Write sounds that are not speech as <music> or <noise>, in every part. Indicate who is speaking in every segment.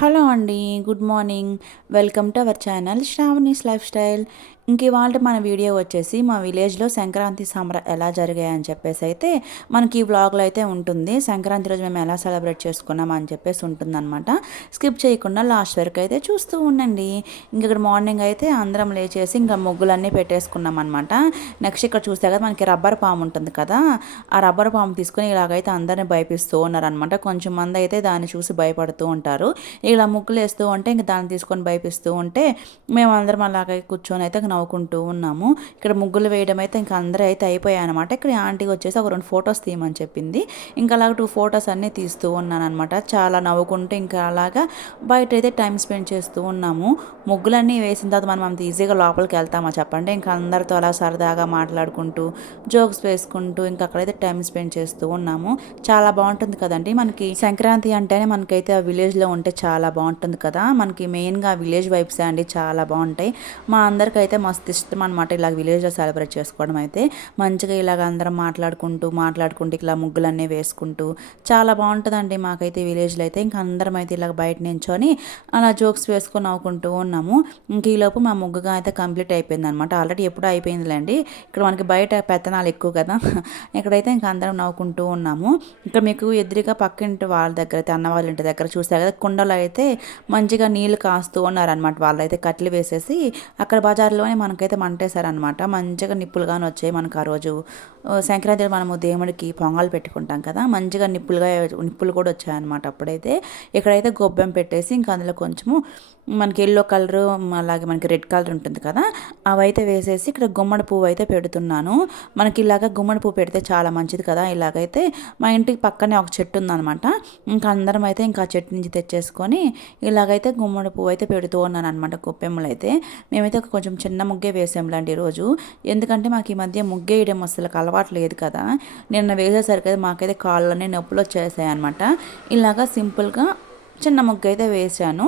Speaker 1: Hello అండి good morning. Welcome to our channel Sravani's lifestyle. ఇంక ఇవాళ మన వీడియో వచ్చేసి మా విలేజ్లో సంక్రాంతి సంబర ఎలా జరిగాయని చెప్పేసి అయితే మనకి ఈ బ్లాగ్లో అయితే ఉంటుంది. సంక్రాంతి రోజు మేము ఎలా సెలబ్రేట్ చేసుకున్నాం అని చెప్పేసి ఉంటుందన్నమాట. స్కిప్ చేయకుండా లాస్ట్ వరకు అయితే చూస్తూ ఉండండి. ఇంక ఇక్కడ మార్నింగ్ అయితే అందరం లేచేసి ఇంకా ముగ్గులన్నీ పెట్టేసుకున్నాం అనమాట నెక్స్ట్ ఇక్కడ చూస్తే కదా మనకి రబ్బర్ పాము ఉంటుంది కదా ఆ రబ్బర్ పాము తీసుకొని ఇలాగైతే అందరిని భయపిస్తూ ఉన్నారనమాట కొంచెం మంది అయితే దాన్ని చూసి భయపడుతూ ఉంటారు. ఇలా ముగ్గులు వేస్తూ ఉంటే ఇంక దాన్ని తీసుకొని భయపిస్తూ ఉంటే మేము అందరం అలాగే కూర్చొని అయితే నవ్వుకుంటూ ఉన్నాము. ఇక్కడ ముగ్గులు వేయడం అయితే ఇంకా అందరూ అయితే అయిపోయాయి అనమాట ఇక్కడ ఆంటీకి వచ్చేసి ఒక రెండు ఫొటోస్ తీయమని చెప్పింది. ఇంకా అలాగ టూ ఫొటోస్ అన్నీ తీస్తూ ఉన్నాను అనమాట చాలా నవ్వుకుంటూ ఇంకా అలాగా బయట అయితే టైం స్పెండ్ చేస్తూ ఉన్నాము. ముగ్గులన్నీ వేసిన తర్వాత మనం అంత ఈజీగా లోపలికి వెళ్తామా చెప్పండి? ఇంకా అందరితో అలా సరదాగా మాట్లాడుకుంటూ జోక్స్ వేసుకుంటూ ఇంకా అక్కడైతే టైం స్పెండ్ చేస్తూ ఉన్నాము. చాలా బాగుంటుంది కదండి. మనకి సంక్రాంతి అంటేనే మనకైతే ఆ విలేజ్లో ఉంటే చాలా బాగుంటుంది కదా. మనకి మెయిన్గా విలేజ్ వైబ్స్ అండి. చాలా బాగుంటాయి. మా అందరికైతే మస్తు ఇష్టం అనమాట ఇలా విలేజ్లో సెలబ్రేట్ చేసుకోవడం అయితే. మంచిగా ఇలాగ అందరం మాట్లాడుకుంటూ మాట్లాడుకుంటూ ఇలా ముగ్గులన్నీ వేసుకుంటూ చాలా బాగుంటుందండి మాకైతే విలేజ్లో అయితే ఇంకా అందరం అయితే ఇలా బయట నించొని అలా జోక్స్ వేసుకొని నవ్వుకుంటూ ఉన్నాము. ఇంక ఈలోపు మా ముగ్గుగా అయితే కంప్లీట్ అయిపోయింది అనమాట ఆల్రెడీ ఎప్పుడూ అయిపోయిందిలేండి. ఇక్కడ మనకి బయట పెత్తనాలు ఎక్కువ కదా. <laughs> ఇక్కడైతే ఇంకా అందరం నవ్వుకుంటూ ఉన్నాము. ఇక్కడ మీకు ఎదురుగా పక్కింటి వాళ్ళ దగ్గర అయితే అన్న వాళ్ళ ఇంటి దగ్గర చూస్తారు కదా కుండలో అయితే మంచిగా నీళ్ళు కాస్తూ ఉన్నారనమాట వాళ్ళైతే కట్టెలు వేసేసి అక్కడ బజార్లో బజార్లోనే మనకైతే మంటేశారనమాట మంచిగా నిప్పులుగానే వచ్చాయి మనకు ఆ రోజు. సంక్రాంతి మనము దేవుడికి పొంగల్ పెట్టుకుంటాం కదా మంచిగా నిప్పులుగా నిప్పులు కూడా వచ్చాయన్నమాట అప్పుడైతే. ఇక్కడైతే గొబ్బెం పెట్టేసి ఇంకా అందులో కొంచెము మనకి ఎల్లో కలర్ అలాగే మనకి రెడ్ కలర్ ఉంటుంది కదా అవైతే వేసేసి ఇక్కడ గుమ్మడి పువ్వు అయితే పెడుతున్నాను. మనకి ఇలాగ గుమ్మడి పువ్వు పెడితే చాలా మంచిది కదా ఇలాగైతే మా ఇంటికి పక్కనే ఒక చెట్టు ఉందనమాట ఇంకా అందరం అయితే ఇంకా చెట్టు నుంచి తెచ్చేసుకొని ఇలాగైతే గుమ్మడి పువ్వు అయితే పెడుతూ ఉన్నాను అనమాట గొప్పెమ్మలు అయితే మేమైతే కొంచెం చిన్న చిన్న ముగ్గే వేసాంలేండి ఈరోజు. ఎందుకంటే మాకు ఈ మధ్య ముగ్గే వేయడం అసలు అలవాటు లేదు కదా. నిన్న వేసేసరికి మాకైతే కాళ్ళనే నొప్పులు వచ్చేసాయి అనమాట ఇలాగా సింపుల్గా చిన్న ముగ్గు అయితే వేసాను.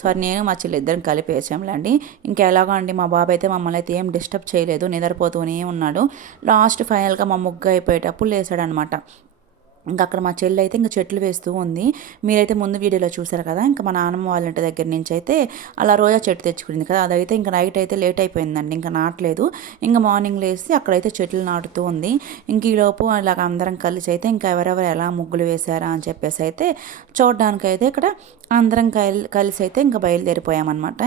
Speaker 1: సారీ నేను మా చెల్లిద్దరం కలిపి వేసాంలేండి. ఇంకా ఎలాగో అండి మా బాబు అయితే మమ్మల్ని అయితే ఏం డిస్టర్బ్ చేయలేదు నిద్రపోతూనే ఉన్నాడు. లాస్ట్ ఫైనల్గా మా ముగ్గు అయిపోయేటప్పుడు లేసాడనమాట ఇంకా అక్కడ మా చెల్లి అయితే ఇంకా చెట్లు వేస్తూ ఉంది. మీరైతే ముందు వీడియోలో చూసారు కదా ఇంకా మా నాన్నమ్మ వాళ్ళ ఇంటి దగ్గర నుంచి అయితే అలా రోజా చెట్టు తెచ్చుకుంది కదా అదైతే ఇంకా నైట్ అయితే లేట్ అయిపోయిందండి ఇంకా నాటలేదు. ఇంకా మార్నింగ్ లేసి అక్కడైతే చెట్లు నాటుతూ ఉంది. ఇంక ఈలోపు ఇలాగ అందరం కలిసి అయితే ఇంకా ఎవరెవరు ఎలా ముగ్గులు వేశారా అని చెప్పేసి అయితే చూడడానికైతే ఇక్కడ అందరం కలి కలిసి అయితే ఇంకా బయలుదేరిపోయామన్నమాట.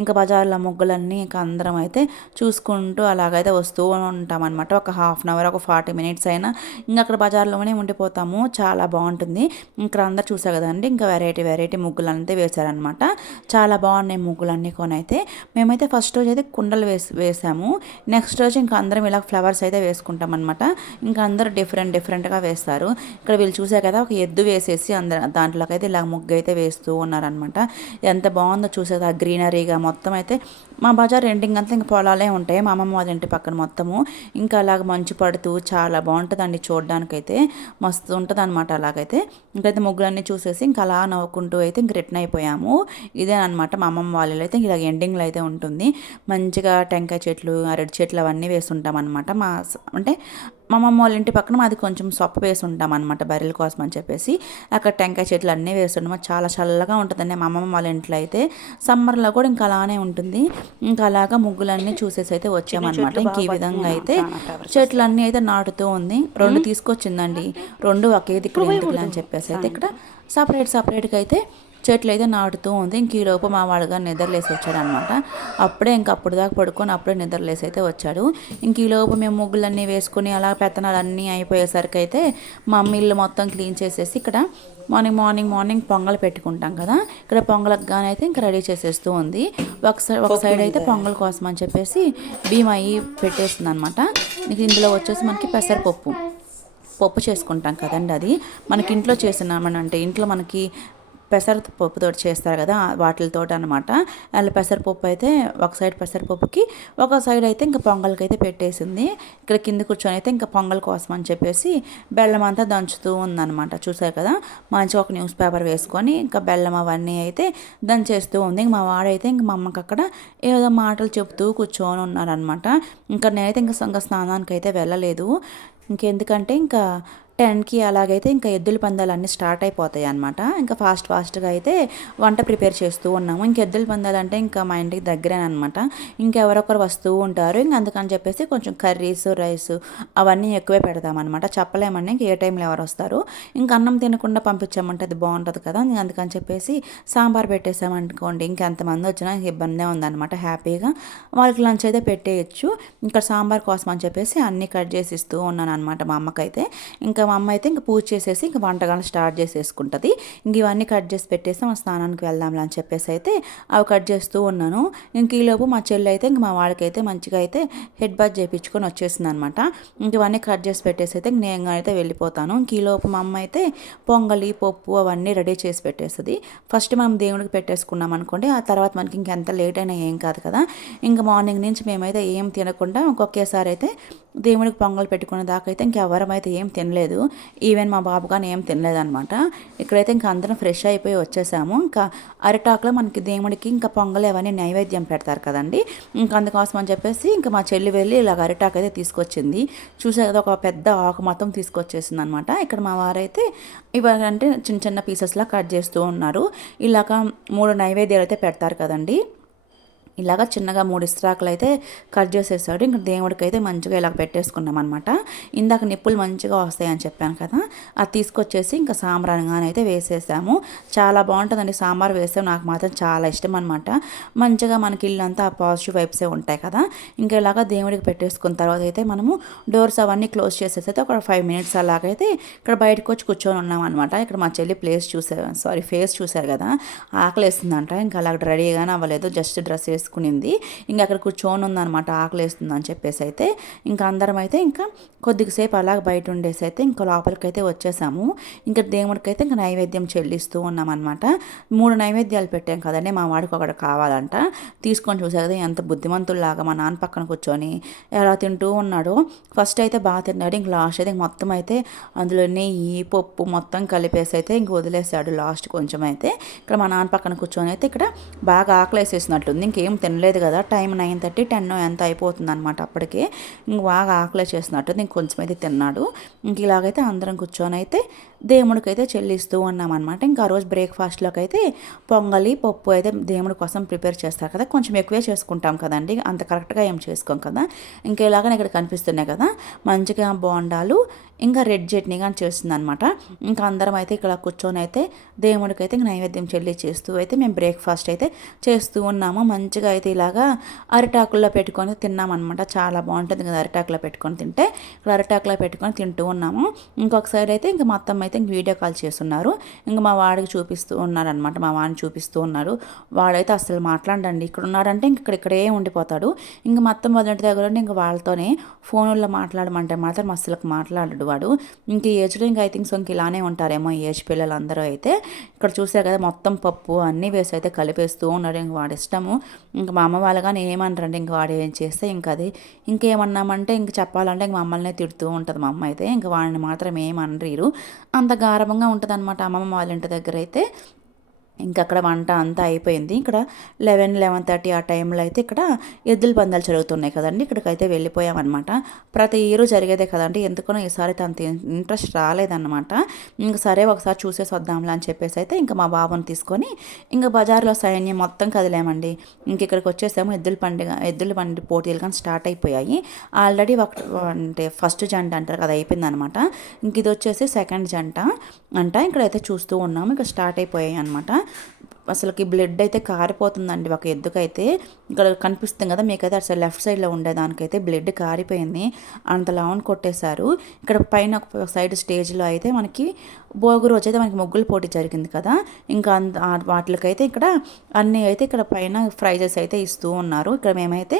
Speaker 1: ఇంకా బజార్లో ముగ్గులన్నీ ఇంకా అందరం అయితే చూసుకుంటూ అలాగైతే వస్తూ ఉంటామన్నమాట. ఒక హాఫ్ అన్ అవర్ ఒక ఫార్టీ మినిట్స్ అయినా ఇంకా అక్కడ బజార్లోనే ఉండిపోతాము. చాలా బాగుంటుంది. ఇంకా అందరు చూసా కదండి ఇంకా వెరైటీ వెరైటీ ముగ్గులు వేశారనమాట చాలా బాగున్నాయి ముగ్గులన్నీ కొనైతే. మేమైతే ఫస్ట్ రోజు అయితే కుండలు వేసి వేసాము. నెక్స్ట్ రోజు ఇంకా అందరం ఇలా ఫ్లవర్స్ అయితే వేసుకుంటాం అనమాట ఇంకా అందరూ డిఫరెంట్ డిఫరెంట్గా వేస్తారు. ఇక్కడ వీళ్ళు చూసా కదా ఒక ఎద్దు వేసేసి అందరు దాంట్లోకి అయితే ఇలా ముగ్గు అయితే వేస్తారు చేస్తూ ఉన్నారనమాట ఎంత బాగుందో చూసేది ఆ గ్రీనరీగా. మొత్తం అయితే మా బజార్ ఎండింగ్ అంతా ఇంకా పొలాలే ఉంటాయి. మా అమ్మమ్మ వాళ్ళ ఇంటి పక్కన మొత్తము. ఇంకా అలాగ మంచు పడుతూ చాలా బాగుంటుందండి చూడడానికైతే. మస్తు ఉంటుంది అనమాట అలాగైతే. ఇంకైతే ముగ్గులన్నీ చూసేసి ఇంకా అలా నవ్వుకుంటూ అయితే ఇంక రిటర్న్ అయిపోయాము. ఇదేనమాట మా అమ్మమ్మ వాళ్ళలో అయితే ఇలా ఎండింగ్లో అయితే ఉంటుంది. మంచిగా టెంకాయ చెట్లు అరటి చెట్లు అవన్నీ వేస్తుంటాం అనమాట మా అంటే మా అమ్మమ్మ వాళ్ళ ఇంటి పక్కన మాది కొంచెం సొప్ప వేసి ఉంటాం అనమాట బర్రెల కోసం అని చెప్పేసి. అక్కడ టెంకాయ చెట్లు అన్నీ వేస్తుంటాం చాలా చల్లగా ఉంటుందండి. మా అమ్మమ్మ వాళ్ళ ఇంట్లో అయితే సమ్మర్లో కూడా ఇంకా అలానే ఉంటుంది. ఇంకా అలాగా ముగ్గులన్నీ చూసేసి అయితే వచ్చామన్నమాట ఇంక ఈ విధంగా అయితే చెట్లన్నీ అయితే నాటుతూ ఉంది. రెండు తీసుకొచ్చిందండి. రెండు ఒకే దిక్కు ఎందుకు అని చెప్పేసి అయితే ఇక్కడ సపరేట్ సపరేట్గా అయితే చెట్లు అయితే నాటుతూ ఉంది. ఇంక ఈలోపు మా వాడుగా నిద్రలేసి వచ్చాడు అనమాట అప్పుడే ఇంక అప్పుడు దాకా పడుకొని అప్పుడే నిద్రలేసి అయితే వచ్చాడు. ఇంక ఈలోపు మేము ముగ్గులన్నీ వేసుకుని అలా పెత్తనాలు అన్నీ అయిపోయేసరికి అయితే మా ఇల్లు మొత్తం క్లీన్ చేసేసి ఇక్కడ మార్నింగ్ మార్నింగ్ మార్నింగ్ పొంగల్ పెట్టుకుంటాం కదా. ఇక్కడ పొంగలకు కానీ అయితే ఇంకా రెడీ చేసేస్తూ ఉంది. ఒక సైడ్ ఒక సైడ్ అయితే పొంగల్ కోసం అని చెప్పేసి బియ్యం అయ్యి పెట్టేస్తుంది అనమాట ఇందులో వచ్చేసి మనకి పెసరపప్పు. పప్పు చేసుకుంటాం కదండి అది. మనకి ఇంట్లో చేసిన అంటే ఇంట్లో మనకి పెసరపప్పుతో చేస్తారు కదా వాటితో అనమాట అలా పెసరపప్పు అయితే ఒక సైడ్ పెసరపప్పుకి ఒక సైడ్ అయితే ఇంకా పొంగల్కి అయితే పెట్టేసింది. ఇక్కడ కింద కూర్చొని అయితే ఇంకా పొంగల్ కోసం అని చెప్పేసి బెల్లం అంతా దంచుతూ ఉందన్నమాట. చూసారు కదా? మంచిగా ఒక న్యూస్ పేపర్ వేసుకొని ఇంకా బెల్లం అవన్నీ అయితే దంచేస్తూ ఉంది. ఇంక మా వాడైతే ఇంక మా అమ్మకి అక్కడ ఏదో మాటలు చెప్తూ కూర్చొని ఉన్నారనమాట ఇంకా నేనైతే ఇంకా ఇంకా స్నానానికి అయితే వెళ్ళలేదు. ఇంకెందుకంటే ఇంకా టెన్కి అలాగైతే ఇంకా ఎద్దుల పందాలు అన్నీ స్టార్ట్ అయిపోతాయి అనమాట ఇంకా ఫాస్ట్ ఫాస్ట్గా అయితే వంట ప్రిపేర్ చేస్తూ ఉన్నాము. ఇంక ఎద్దుల పందాలు అంటే ఇంకా మా ఇంటికి దగ్గరే అనమాట ఇంకెవరొకరు వస్తూ ఉంటారు. ఇంక అందుకని చెప్పేసి కొంచెం కర్రీస్ రైస్ అవన్నీ ఎక్కువే పెడతామన్నమాట చెప్పలేమండి ఇంక ఏ టైంలో ఎవరు వస్తారు. ఇంకా అన్నం తినకుండా పంపించామంటే అది బాగుంటుంది కదా. అందుకని చెప్పేసి సాంబార్ పెట్టేసామనుకోండి ఇంకా ఎంతమంది వచ్చినా ఇబ్బందే ఉందన్నమాట హ్యాపీగా. వాళ్ళకి లంచ్ అయితే పెట్టేయచ్చు. ఇంకా సాంబార్ కోసం అని చెప్పేసి అన్నీ కట్ చేసి ఇస్తూ ఉన్నాను అనమాట మా అమ్మకైతే. ఇంకా మా అమ్మ అయితే ఇంకా పూజ చేసేసి ఇంకా వంటకాలు స్టార్ట్ చేసేసుకుంటుంది. ఇంక ఇవన్నీ కట్ చేసి పెట్టేసి మా స్నానానికి వెళ్దాంలే అని చెప్పేసి అయితే అవి కట్ చేస్తూ ఉన్నాను. ఇంక ఈలోపు మా చెల్లి అయితే ఇంక మా వాళ్ళకైతే మంచిగా అయితే హెడ్ బాత్ చేయించుకొని వచ్చేసింది అనమాట ఇంక ఇవన్నీ కట్ చేసి పెట్టేసి అయితే నేను అయితే వెళ్ళిపోతాను. ఇంక ఈలోపు మా అమ్మ అయితే పొంగలి పప్పు అవన్నీ రెడీ చేసి పెట్టేస్తుంది. ఫస్ట్ మనం దేవుడికి పెట్టేసుకున్నాం అనుకోండి ఆ తర్వాత మనకి ఇంకెంత లేట్ అయినా ఏం కాదు కదా. ఇంకా మార్నింగ్ నుంచి మేమైతే ఏం తినకుండా ఒక్కొక్కసారి అయితే దేవుడికి పొంగల్ పెట్టుకునే దాకా అయితే ఇంకెవరం అయితే ఏం తినలేదు. ఈవెన్ మా బాబు కానీ ఏం తినలేదనమాట ఇక్కడైతే ఇంకా అందరం ఫ్రెష్ అయిపోయి వచ్చేసాము. ఇంకా అరిటాకులో మనకి దేవుడికి ఇంకా పొంగలు అవన్నీ నైవేద్యం పెడతారు కదండి. ఇంకా అందుకోసం అని చెప్పేసి ఇంకా మా చెల్లి వెళ్ళి ఇలాగ అరిటాకు అయితే తీసుకొచ్చింది. చూసే కదా ఒక పెద్ద ఆకు మొత్తం తీసుకొచ్చేసింది అనమాట ఇక్కడ మా వారైతే ఇవ్వాలంటే చిన్న చిన్న పీసెస్లా కట్ చేస్తూ ఉన్నారు. ఇలాగ మూడు నైవేద్యాలు అయితే పెడతారు కదండి. ఇలాగ చిన్నగా మూడు ఇస్త్రాకులు అయితే కట్ చేసేసాడు. ఇంకా దేవుడికి అయితే మంచిగా ఇలా పెట్టేసుకున్నాం అనమాట ఇందాక నిప్పులు మంచిగా వస్తాయని చెప్పాను కదా అది తీసుకొచ్చేసి ఇంకా సాంబ్రాణిగానే అయితే వేసేసాము. చాలా బాగుంటుందండి సాంబార్ వేస్తే నాకు మాత్రం చాలా ఇష్టం అనమాట మంచిగా మనకి ఇల్లంతా పాజిటివ్ వైబ్సే ఉంటాయి కదా. ఇంకా ఇలాగ దేవుడికి పెట్టేసుకున్న తర్వాత అయితే మనము డోర్స్ అవన్నీ క్లోజ్ చేసేసి అయితే ఒక ఫైవ్ మినిట్స్ అలాగైతే ఇక్కడ బయటకు వచ్చి కూర్చొని ఉన్నాం అనమాట ఇక్కడ మా చెల్లి ప్లేస్ చూసారు సారీ ఫేస్ చూసారు కదా ఆకలి వేస్తుందంట ఇంకా అలాగ రెడీగానే అవ్వలేదు. జస్ట్ డ్రెస్ వేసి వేసుకునింది ఇంకా అక్కడ కూర్చొని ఉందనమాట ఆకలి వేస్తుంది అని చెప్పేసి అయితే ఇంకా అందరం అయితే ఇంకా కొద్దిసేపు అలాగ బయట ఉండేసి అయితే ఇంకా లోపలికి అయితే వచ్చేసాము. ఇంకా దేవుడికి అయితే ఇంకా నైవేద్యం చెల్లిస్తూ ఉన్నామన్నమాట. మూడు నైవేద్యాలు పెట్టాం కదండి మా వాడికి ఒకటి కావాలంట. తీసుకొని చూసారు కదా ఎంత బుద్ధిమంతుల్లాగా మా నాన్న పక్కన కూర్చొని ఎలా తింటూ ఉన్నాడు. ఫస్ట్ అయితే బాగా తిన్నాడు ఇంక లాస్ట్ అయితే మొత్తం అయితే అందులో నెయ్యి పప్పు మొత్తం కలిపేసి అయితే ఇంక వదిలేసాడు లాస్ట్ కొంచెం అయితే. ఇక్కడ మా నాన్న పక్కన కూర్చొని అయితే ఇక్కడ బాగా ఆకలి వేసేసినట్టుంది ఏం తినలేదు కదా. టైం నైన్ థర్టీ టెన్ ఎంత అయిపోతుంది అనమాట అప్పటికే. ఇంక బాగా ఆకలి చేసినట్టు ఇంకొంచెం అయితే తిన్నాడు. ఇంక ఇలాగైతే అందరం కూర్చొని అయితే దేవుడికి అయితే చెల్లిస్తూ ఉన్నామన్నమాట. ఇంకా ఆ రోజు బ్రేక్ఫాస్ట్లోకి అయితే పొంగలి పప్పు అయితే దేవుడి కోసం ప్రిపేర్ చేస్తారు కదా. కొంచెం ఎక్కువే చేసుకుంటాం కదండి. అంత కరెక్ట్గా ఏం చేసుకోం కదా. ఇంకా ఇలాగనే ఇక్కడ కనిపిస్తున్నాయి కదా. మంచిగా బోండాలు ఇంకా రెడ్ చట్నీ కానీ చేస్తుంది అనమాట ఇంకా అందరం అయితే ఇక్కడ కూర్చొని అయితే దేవుడికి అయితే నైవేద్యం చెల్లి చేస్తూ అయితే మేము బ్రేక్ఫాస్ట్ అయితే చేస్తూ ఉన్నాము. మంచిగా అయితే ఇలాగా అరిటాకుల్లో పెట్టుకొని తిన్నామన్నమాట. చాలా బాగుంటుంది కదా అరిటాకులో పెట్టుకొని తింటే. ఇక్కడ అరిటాకులో పెట్టుకొని తింటూ ఉన్నాము. ఇంకొకసారి అయితే ఇంకా మొత్తం అయితే ఇంక వీడియో కాల్ చేస్తున్నారు. ఇంకా మా వాడికి చూపిస్తూ ఉన్నారనమాట మా వాడిని చూపిస్తూ ఉన్నారు. వాడైతే అసలు మాట్లాడండి ఇక్కడ ఉన్నాడంటే ఇంక ఇక్కడ ఇక్కడే ఉండిపోతాడు. ఇంకా మొత్తం మొదటి దగ్గర ఉండి ఇంకా వాళ్ళతోనే ఫోన్లో మాట్లాడమంటే మాత్రం అసలు మాట్లాడడు. వాడు. ఇంక ఏజ్లో ఇంకా ఐ థింక్ ఇంక ఇలానే ఉంటారేమో ఏజ్ పిల్లలందరూ అయితే. ఇక్కడ చూసారు కదా మొత్తం పప్పు అన్నీ వేసి అయితే కలిపేస్తూ ఉన్నాడు ఇంక వాడి ఇష్టము. ఇంకా మా అమ్మ వాళ్ళు కానీ ఏమంటారంటే ఇంక వాడు ఏం చేస్తే ఇంక అది. ఇంకేమన్నామంటే ఇంక చెప్పాలంటే ఇంక మమ్మల్ని తిడుతూ ఉంటుంది మా అమ్మ అయితే. ఇంక వాడిని మాత్రం ఏమనరీరు. అంత గారభంగా ఉంటుంది అనమాట అమ్మమ్మ వాళ్ళ ఇంటి దగ్గర అయితే. ఇంకా అక్కడ వంట అంతా అయిపోయింది. ఇక్కడ లెవెన్ లెవెన్ థర్టీ ఆ టైంలో అయితే ఇక్కడ ఎద్దుల పందాలు జరుగుతున్నాయి కదండి. ఇక్కడికైతే వెళ్ళిపోయామన్నమాట. ప్రతి ఇయరు జరిగేదే కదండి. ఎందుకనో ఈసారి అంత ఇంట్రెస్ట్ రాలేదన్నమాట. ఇంకా సరే ఒకసారి చూసేసి వద్దాంలే అని చెప్పేసి అయితే ఇంకా మా బాబుని తీసుకొని ఇంకా బజార్లో సైన్యం మొత్తం కదిలేమండి. ఇంక ఇక్కడికి వచ్చేసాము. ఎద్దుల పండుగ ఎద్దుల పండుగ పోటీలు కానీ స్టార్ట్ అయిపోయాయి. ఆల్రెడీ ఒక అంటే ఫస్ట్ జంట అంటారు కదా అయిపోయింది అనమాట ఇంక ఇది వచ్చేసి సెకండ్ జంట అంట. ఇక్కడైతే చూస్తూ ఉన్నాము. ఇక్కడ స్టార్ట్ అయిపోయాయి అనమాట అసలుకి బ్లడ్ అయితే కారిపోతుందండి. ఒక ఎద్దుకైతే ఇక్కడ కనిపిస్తుంది కదా మీకైతే అసలు లెఫ్ట్ సైడ్లో ఉండేదానికైతే బ్లడ్ కారిపోయింది. అంత లావన్ కొట్టేశారు. ఇక్కడ పైన ఒక సైడ్ స్టేజ్లో అయితే మనకి భోగి రోజు అయితే మనకి ముగ్గులు పోటీ జరిగింది కదా. ఇంకా వాటికైతే ఇక్కడ అన్నీ అయితే ఇక్కడ పైన ప్రైజెస్ అయితే ఇస్తూ ఉన్నారు. ఇక్కడ మేమైతే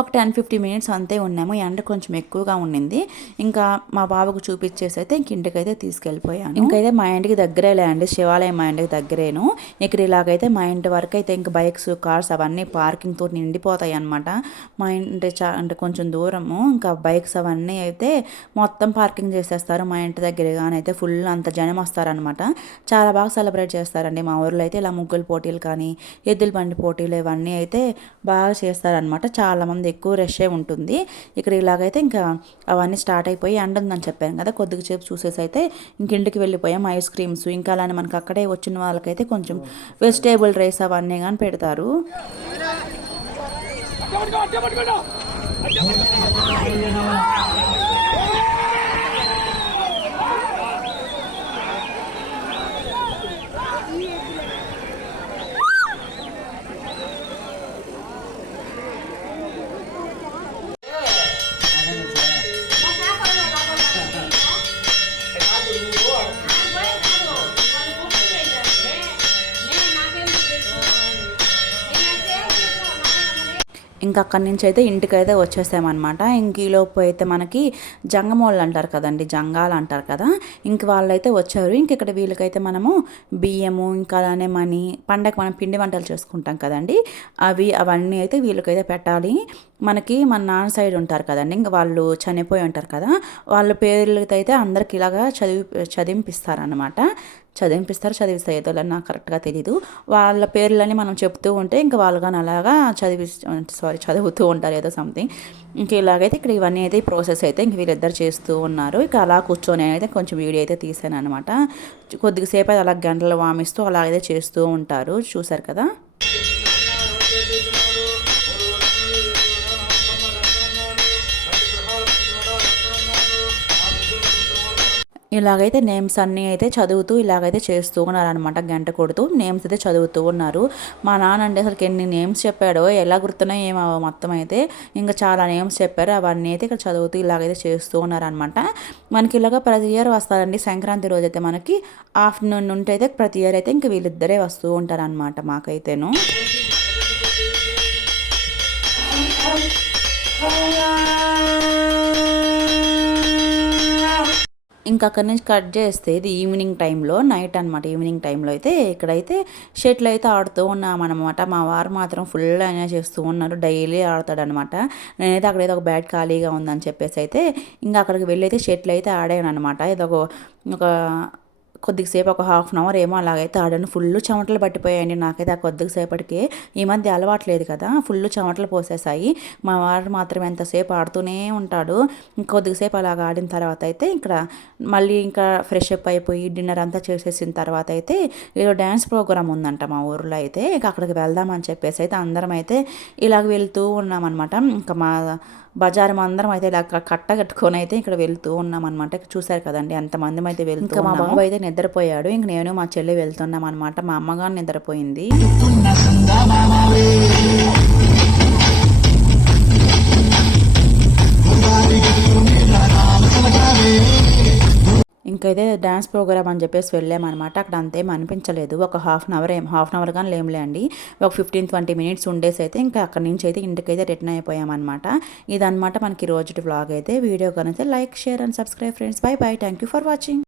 Speaker 1: ఒక టెన్ ఫిఫ్టీ మినిట్స్ అంతే ఉన్నాము. ఎండ కొంచెం ఎక్కువగా ఉండింది ఇంకా మా బాబుకు చూపించేసి అయితే ఇంక ఇంటికైతే తీసుకెళ్ళిపోయాను. ఇంకైతే మా ఇంటికి దగ్గరేలే అండి శివాలయం మా ఇంటికి దగ్గరేను. ఇక్కడ ఇలాగైతే మా ఇంటి వరకు అయితే ఇంక బైక్స్ కార్స్ అవన్నీ పార్కింగ్తో నిండిపోతాయి అనమాట మా ఇంటి చా అంటే కొంచెం దూరము. ఇంకా బైక్స్ అవన్నీ అయితే మొత్తం పార్కింగ్ చేసేస్తారు. మా ఇంటి దగ్గర కానీ అయితే ఫుల్ అంత జనం వస్తారనమాట చాలా బాగా సెలబ్రేట్ చేస్తారండి మా ఊర్లో అయితే. ఇలా ముగ్గుల పోటీలు కానీ ఎద్దుల బండి పోటీలు ఇవన్నీ అయితే బాగా చేస్తారనమాట చాలామంది ఎక్కువ రష్ ఉంటుంది. ఇక్కడ ఇలాగైతే ఇంకా అవన్నీ స్టార్ట్ అయిపోయి ఎండ ఉందని చెప్పాను కదా. కొద్దిగా సేపు చూసేసి అయితే ఇంక ఇంటికి వెళ్ళిపోయాం. ఐస్ క్రీమ్స్ ఇంకా అలానే మనకి అక్కడే వచ్చిన వాళ్ళకైతే కొంచెం వెజిటేబుల్ రైస్ అవన్నీ కానీ పెడతారు. ఇంకా అక్కడి నుంచి అయితే ఇంటికైతే వచ్చేసామన్నమాట. ఇంక ఈలోపు అయితే మనకి జంగమోళ్ళు అంటారు కదండి జంగాలు అంటారు కదా. ఇంక వాళ్ళైతే వచ్చారు. ఇంక ఇక్కడ వీళ్ళకైతే మనము బియ్యము ఇంకా అలానే మనీ పండగ మనం పిండి వంటలు చేసుకుంటాం కదండి. అవి అవన్నీ అయితే వీళ్ళకైతే పెట్టాలి. మనకి మన నాన్న సైడ్ ఉంటారు కదండి ఇంకా వాళ్ళు చనిపోయి ఉంటారు కదా. వాళ్ళ పేర్లకైతే అయితే అందరికి ఇలాగా చదివి చదివిపిస్తారనమాట చదివిపిస్తారు చదివిస్తారు ఏదో నాకు కరెక్ట్గా తెలీదు. వాళ్ళ పేర్లని మనం చెప్తూ ఉంటే ఇంకా వాళ్ళు కానీ అలాగా చదివి సారీ చదువుతూ ఉంటారు ఏదో సంథింగ్ ఇంక ఇలాగైతే ఇక్కడ ఇవన్నీ అయితే ప్రాసెస్ అయితే ఇంక వీళ్ళిద్దరు చేస్తూ ఉన్నారు. ఇక అలా కూర్చొని అయితే కొంచెం వీడియో అయితే తీసాను అనమాట కొద్దిసేపు అయితే అలా గంటలు వామిస్తూ అలాగైతే చేస్తూ ఉంటారు. చూసారు కదా? ఇలాగైతే నేమ్స్ అన్నీ అయితే చదువుతూ ఇలాగైతే చేస్తూ ఉన్నారనమాట గంట కొడుతూ నేమ్స్ అయితే చదువుతూ ఉన్నారు మా నాన్న అంటే అసలు ఎన్ని నేమ్స్ చెప్పాడో ఎలా గుర్తున్నాయో ఏమో మొత్తం అయితే ఇంకా చాలా నేమ్స్ చెప్పారు అవన్నీ అయితే ఇక్కడ చదువుతూ ఇలాగైతే చేస్తూ ఉన్నారనమాట మనకి ఇలాగ ప్రతి ఇయర్ వస్తారండి సంక్రాంతి రోజు అయితే మనకి ఆఫ్టర్నూన్ నుండి అయితే ప్రతి ఇయర్ అయితే ఇంక వీళ్ళిద్దరే వస్తూ ఉంటారనమాట మాకైతేను ఇంకా అక్కడి నుంచి కట్ చేస్తే ఇది ఈవినింగ్ టైంలో నైట్ అనమాట ఈవినింగ్ టైంలో అయితే ఇక్కడైతే షటిల్ అయితే ఆడుతూ ఉన్నామన్నమాట మా వారు మాత్రం ఫుల్ ఎంజాయ్ చేస్తూ ఉన్నారు డైలీ ఆడతాడనమాట నేనైతే అక్కడైతే ఒక బ్యాట్ ఖాళీగా ఉందని చెప్పేసి అయితే ఇంకా అక్కడికి వెళ్ళి అయితే షటిల్ అయితే ఆడాను అనమాట ఏదో ఒక కొద్దిసేపు ఒక హాఫ్ అన్ అవర్ ఏమో అలాగైతే ఆడాను. ఫుల్ చెమటలు పట్టిపోయాయండి నాకైతే ఆ కొద్దిసేపటికే ఈ మధ్య అలవాట్లేదు కదా ఫుల్ చెమటలు పోసేసాయి మా వారు మాత్రం ఎంతసేపు ఆడుతూనే ఉంటాడు. కొద్దిసేపు అలాగ ఆడిన తర్వాత అయితే ఇక్కడ మళ్ళీ ఇంకా ఫ్రెష్ అప్ అయిపోయి డిన్నర్ అంతా చేసేసిన తర్వాత అయితే ఏదో డ్యాన్స్ ప్రోగ్రామ్ ఉందంట మా ఊర్లో అయితే. ఇక అక్కడికి వెళ్దామని చెప్పేసి అయితే అందరం అయితే ఇలాగ వెళ్తూ ఉన్నామన్నమాట. ఇంకా మా బజారు అందరం అయితే ఇలా కట్ట కట్టుకొని అయితే ఇక్కడ వెళ్తూ ఉన్నాం అనమాట చూసారు కదండి ఎంతమంది అయితే వెళ్తూ మా బాబు అయితే నిద్రపోయాడు. ఇంక నేను మా చెల్లి వెళ్తున్నాం అనమాట మా అమ్మగారు నిద్రపోయింది. డ్యాన్స్ ప్రోగ్రామ్ అని చెప్పేసి వెళ్ళామన్నమాట. అక్కడ అంతేం అనిపించలేదు. ఒక హాఫ్ అన్ అవర్ ఏం హాఫ్ అన్ అవర్ కానీ లేంలే అండి. ఒక ఫిఫ్టీన్ ట్వంటీ మినిట్స్ ఉండేసి అయితే ఇంకా అక్కడి నుంచి అయితే ఇంటికైతే రిటర్న్ అయిపోయామన్నమాట. ఇదనమాట మనకి రోజు వ్లాగ్ అయితే. Video కనైతే like share and subscribe friends. Bye bye. Thank you for watching.